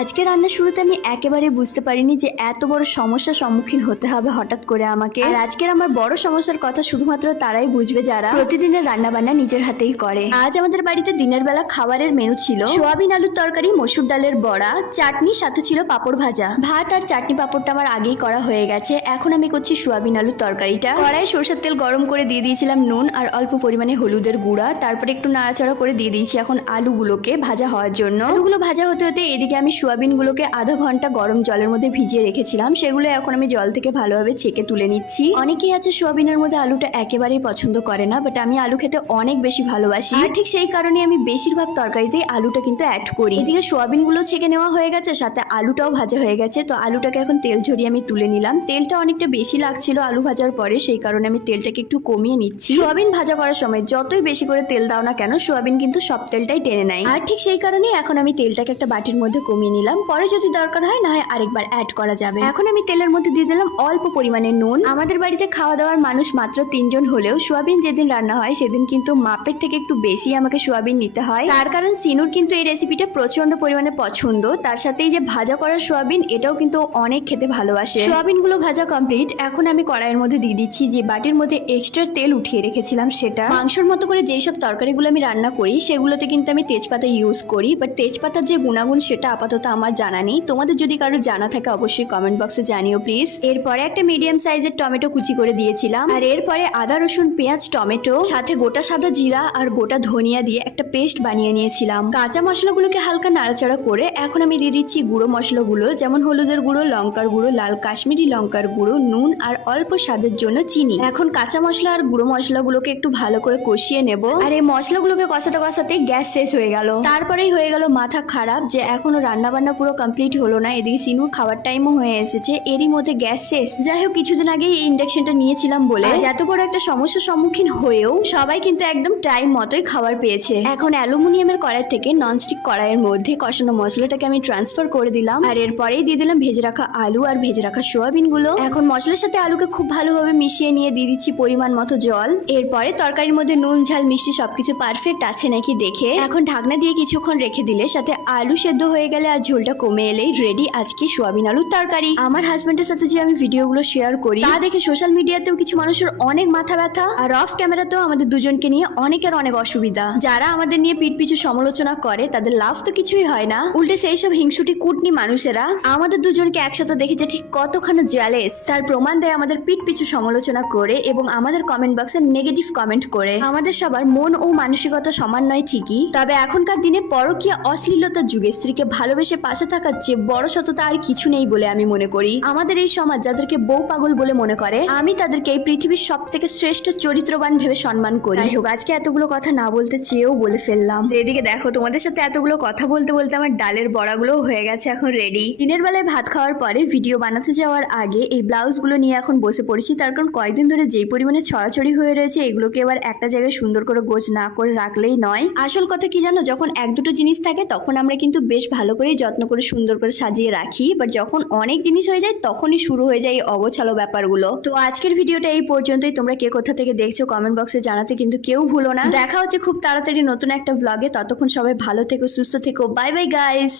আজকে রান্নার শুরুতে আমি একেবারে বুঝতে পারিনি যে এত বড় সমস্যার সম্মুখীন হতে হবে হঠাৎ করে আমাকে। আর আজকের আমার বড় সমস্যার কথা শুধুমাত্র তারাই বুঝবে যারা প্রতিদিনের রান্না বান্না নিজের হাতেই করে। আজ আমাদের বাড়িতে দিনের বেলা খাবারের মেনু ছিল সোয়াবিন আলুর তরকারি, মসুর ডালের বড়া, চাটনি, সাথে ছিল পাঁপড় ভাজা। ভাত আর চাটনি পাঁপড়টা আমার আগেই করা হয়ে গেছে। এখন আমি করছি সোয়াবিন আলুর তরকারিটা। কড়াই সরষের তেল গরম করে দিয়ে দিয়েছিলাম নুন আর অল্প পরিমাণে হলুদের গুঁড়া, তারপরে একটু নাড়াচাড়া করে দিয়ে দিয়েছি এখন আলুগুলোকে ভাজা হওয়ার জন্য। আলুগুলো ভাজা হতে হতে এদিকে আমি সোয়াবিনগুলোকে আধা ঘন্টা গরম জলের মধ্যে ভিজিয়ে রেখেছিলাম, সেগুলো এখন আমি জল থেকে ভালোভাবে ছেঁকে তুলে নিচ্ছি। অনেকেই আছে সোয়াবিনের মধ্যে আলুটা একেবারেই পছন্দ করে না, বাট আমি আলু খেতে অনেক বেশি ভালোবাসি, আর ঠিক সেই কারণে আমি বেশিরভাগ তরকারিতেই আলুটা কিন্তু অ্যাড করি। এদিকে সোয়াবিনগুলো ছেঁকে নেওয়া হয়ে গেছে, সাথে আলুটাও ভাজা হয়ে গেছে। তো আলুটাকে এখন তেল ঝরিয়ে আমি তুলে নিলাম। তেলটা অনেকটা বেশি লাগছিল আলু ভাজার পরে, সেই কারণে আমি তেলটাকে একটু কমিয়ে নিচ্ছি। সোয়াবিন ভাজা করার সময় যতই বেশি করে তেল দাও না কেন, সোয়াবিন কিন্তু সব তেলটাই টেনে নেয়, আর ঠিক সেই কারণে এখন আমি তেলটাকে একটা বাটির মধ্যে কমিয়ে নিলাম। পরে যদি দরকার হয় না হয় আরেকবার অ্যাড করা যাবে। এখন আমি তেলের মধ্যে দিয়ে দিলাম অল্প পরিমাণে নুন। আমাদের বাড়িতে খাওয়া দাওয়ার মানুষ মাত্র 3 জন হলেও সোয়াবিন যেদিন রান্না হয় সেদিন কিন্তু মাপের থেকে একটু বেশি আমাকে সোয়াবিন নিতে হয়। তার কারণ সিনুর কিন্তু এই রেসিপিটা প্রচন্ড পরিমাণে পছন্দ। তার সাথে এই যে ভাজা করা সোয়াবিন, এটাও কিন্তু অনেক খেতে ভালোবাসে। সোয়াবিন গুলো ভাজা কমপ্লিট। এখন আমি কড়াইয়ের মধ্যে দিয়ে দিচ্ছি যে বাটির মধ্যে এক্সট্রা তেল উঠিয়ে রেখেছিলাম সেটা। মাংসর মতো করে যেই সব তরকারিগুলো আমি রান্না করি সেগুলোতে কিন্তু আমি তেজপাতা ইউজ করি, বাট তেজপাতার যে গুণাগুণ সেটা আপাতত আমার জানা নেই। তোমাদের যদি কারোর জানা থাকে অবশ্যই কমেন্ট বক্সে জানিও প্লিজ। এরপরে একটা মিডিয়াম সাইজের টমেটো কুচি করে দিয়েছিলাম, আর এরপরে আদা রসুন পেঁয়াজ টমেটো সাথে গোটা সাদা জিরা আর গোটা ধনিয়া দিয়ে একটা পেস্ট বানিয়ে নিয়েছিলাম। কাঁচা মশলাগুলোকে হালকা নাড়াচাড়া করে এখন আমি দিয়ে দিচ্ছি গুঁড়ো মশলাগুলো, যেমন হলুদের গুঁড়ো, লঙ্কার গুঁড়ো, লাল কাশ্মীরি লঙ্কার গুঁড়ো, নুন আর অল্প স্বাদের জন্য চিনি। এখন কাঁচা মশলা আর গুঁড়ো মশলাগুলোকে একটু ভালো করে কষিয়ে নেব। আর এই মশলাগুলোকে কষাতে কষাতে গ্যাস শেষ হয়ে গেল। তারপরেই হয়ে গেল মাথা খারাপ যে এখনো রান্না বান্না পুরো কমপ্লিট হলো না। এদিকে সিনুর খাবার টাইমও হয়ে এসেছে, এরই মধ্যে গ্যাস শেষ। যাই হোক, কিছুদিন আগে এই ইন্ডাকশনটা নিয়েছিলাম বলে এত বড় একটা সমস্যার সম্মুখীন হয়েও সবাই কিন্তু একদম টাইম মতোই খাবার পেয়েছে। এখন অ্যালুমিনিয়ামের কড়াই থেকে ননস্টিক কড়াইয়ের মধ্যে কষানো মশলাটাকে আমি ট্রান্সফার করে দিলাম, আর এরপরেই দিয়ে দিলাম ভেজে রাখা আলু আর ভেজে রাখা সোয়াবিন গুলো। এখন মশলার সাথে আলুকে খুব ভালোভাবে মিশিয়ে নিয়ে দিয়ে দিচ্ছি পরিমাণ মতো জল। এরপরে তরকারির মধ্যে নুন ঝাল মিষ্টি সবকিছু পারফেক্ট আছে নাকি দেখে এখন ঢাকনা দিয়ে কিছুক্ষণ রেখে দিলে সাথে আলু সেদ্ধ হয়ে গেলে আর ঝোলটা কমে এলেই রেডি আজকে সোয়াবিন আলুর তরকারি। আমার হাজবেন্ডের সাথে যে আমি ভিডিওগুলো শেয়ার করি তা দেখে সোশ্যাল মিডিয়াতেও কিছু মানুষের অনেক মাথা ব্যথা, আর অফ ক্যামেরাতেও আমাদের দুজনকে নিয়ে অনেকের অনেক অসুবিধা। যারা আমাদের নিয়ে পিঠ পিছু সমালোচনা করে তাদের লাভ তো কিছুই হয় না, উল্টে সেই সব হিংসুটি কুটনি মানুষেরা আমাদের দুজনকে একসাথে দেখে যে ঠিক কতখানি জেলাস তার প্রমাণ দেয় আমাদের পিঠ পিছু সমালোচনা করে এবং আমাদের কমেন্ট বক্সে নেগেটিভ কমেন্ট করে। আমাদের সবার মন ও মানসিকতা সমান নয় ঠিকই, তবে এখনকার দিনে পরকীয়া অশ্লীলতার যুগে স্ত্রীকে ভালোবেসে পাশে থাকার চেয়ে বড় সততা আর কিছু নেই বলে আমি মনে করি। আমাদের এই সমাজ যাদেরকে বউ পাগল বলে মনে করে, আমি তাদেরকে এই পৃথিবীর সব থেকে শ্রেষ্ঠ চরিত্রবান ভেবে সম্মান করি। যাই হোক, আজকে এতগুলো কথা না বলতে চেয়েও বলে ফেললাম। এদিকে দেখো, তোমাদের সাথে এতগুলো কথা বলতে বলতে আমার ডালের বড়াগুলো হয়ে গেছে এখন রেডি। দিনের বেলায় ভাত খাওয়ার পরে ভিডিও বানাতে যাওয়ার আগে এই ব্লাউজগুলো নিয়ে এখন বসে পড়েছি, তার কারণ কয়েকদিন ধরে যেই পরিমাণে ছড়াছড়ি হয়ে রয়েছে এগুলোকে এবার একটা জায়গায় সুন্দর করে গোছ না করে রাখলেই নয়। আসল কথা কি জানো, যখন এক দুটো জিনিস থাকে তখন আমরা কিন্তু বেশ ভালো করে যত্ন করে সুন্দর করে সাজিয়ে রাখি, বাট যখন অনেক জিনিস হয়ে যায় তখনই শুরু হয়ে যায় এই অগোছালো ব্যাপারগুলো। তো আজকের ভিডিওটা এই পর্যন্তই। তোমরা কে কোথা থেকে দেখছো কমেন্ট বক্সে জানাতে কিন্তু কেউ ভুলো না। দেখা হচ্ছে খুব তাড়াতাড়ি নতুন একটা ব্লগে। ততক্ষণ সবাই ভালো থেকো, সুস্থ থেকো। Bye bye guys.